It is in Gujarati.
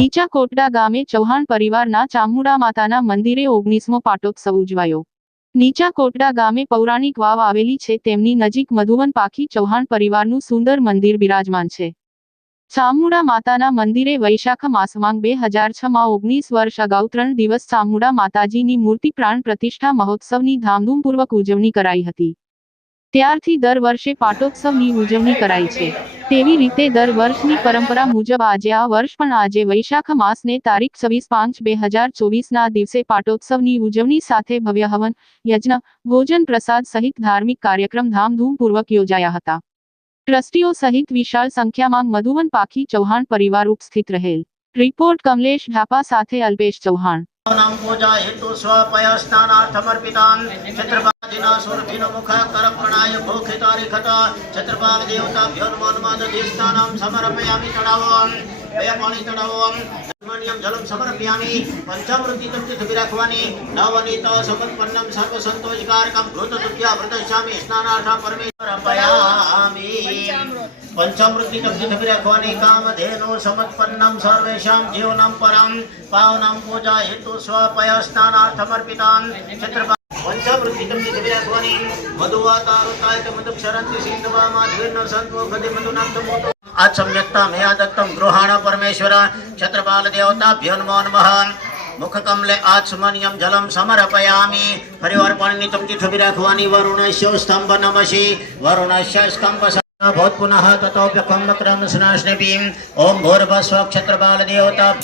નીચા કોટડા ગામે ચૌહાણ પરિવારના ચામુંડા માતાના મંદિરે ઓગણીસમો પાટોત્સવ ઉજવાયો. નીચા કોટડા ગામે પૌરાણિક વાવ આવેલી છે, તેમની નજીક મધુવન પાખી ચૌહાણ પરિવારનું સુંદર મંદિર બિરાજમાન છે. ચામુંડા માતાના મંદિરે વૈશાખ માસમાંગ બે હજાર છમાં ઓગણીસ વર્ષ અગાઉ ત્રણ દિવસ ચામુંડા માતાજીની મૂર્તિ પ્રાણ પ્રતિષ્ઠા મહોત્સવની ધામધૂમપૂર્વક ઉજવણી કરાઈ હતી. ત્યારથી દર વર્ષે પાટોત્સવની ઉજવણી કરાય છે. તેવી રીતે દર વર્ષની પરંપરા મુજબ આજે આ વર્ષ પણ આજે વૈશાખ માસને તારીખ છવ્વીસ પાંચ બે હજાર ચોવીસના દિવસે પાટોત્સવની ઉજવણી સાથે ભવ્ય હવન, યજ્ઞ, ભોજન પ્રસાદ સહિત ધાર્મિક કાર્યક્રમ ધામધૂમપૂર્વક યોજાયા હતા. ટ્રસ્ટીઓ સહિત વિશાળ સંખ્યામાં મધુવન પાખી ચૌહાણ પરિવાર ઉપસ્થિત રહેલ. રિપોર્ટ કમલેશ ઢાપા સાથે અલ્પેશ ચૌહાણ. નામ પૂજા હેતુ સ્વપય સ્નાનાર્થમર્પિતાન છત્રપાદિના સુરભિનો મુખ કર પ્રણાય ભોખિતારી ખત છત્રપાલ દેવતાભ્યો નમો નમઃ દધિષ્ઠાનમ સમર્પયામિ તડાવમ બે પાણી ચડાવવાનું ધર્મણ્યમ જલમ સમર્પયામિ. પંચામૃતિ તમ રાખવાની. નવનીત સમર્પન્નમ સર્વ સંતોષકારકમ ઘૃત તૃપ્યા વ્રતશ્યામિ સ્નાનાર્થા પરમેશ્વર અપયામિ તૃપ્તિ તમ રાખવાની. કામધેનો સમત્પન્નમ સર્વેષામ જીવનમ પરમ. પાવનમ પૂજા હેતુ સ્વપય સ્નાનાર્થમર્પિતાન. છત્રપા પંચામૃતિ તમને ધરી રાખવાની. મધુવાતારુતાય મધુ ક્ષરંતિ સિંધવા માધ્વેન સંતો ગદે મધુનાથ મોતો આ સમ્યક્તા મે આદત્તમ ગૃહાણ પરમેશ્વર છત્રપાલ દેવતાભ્યો નમો નમઃ. મુખ કમલે આચમનિયમ જલમ સમર્પયામિ. પરિવાર પાણીની ચમચી થવી રાખવાની વરુણસ્ય સ્તંભ નમસી વરુણસ્ય સ્તંભ ભૂત પુનઃ તતોપ્યકમ ક્રમ સ્નાસ્નપીમ ઓમ ભૂર્ભસ્વ ક્ષત્રપાલ દેવતા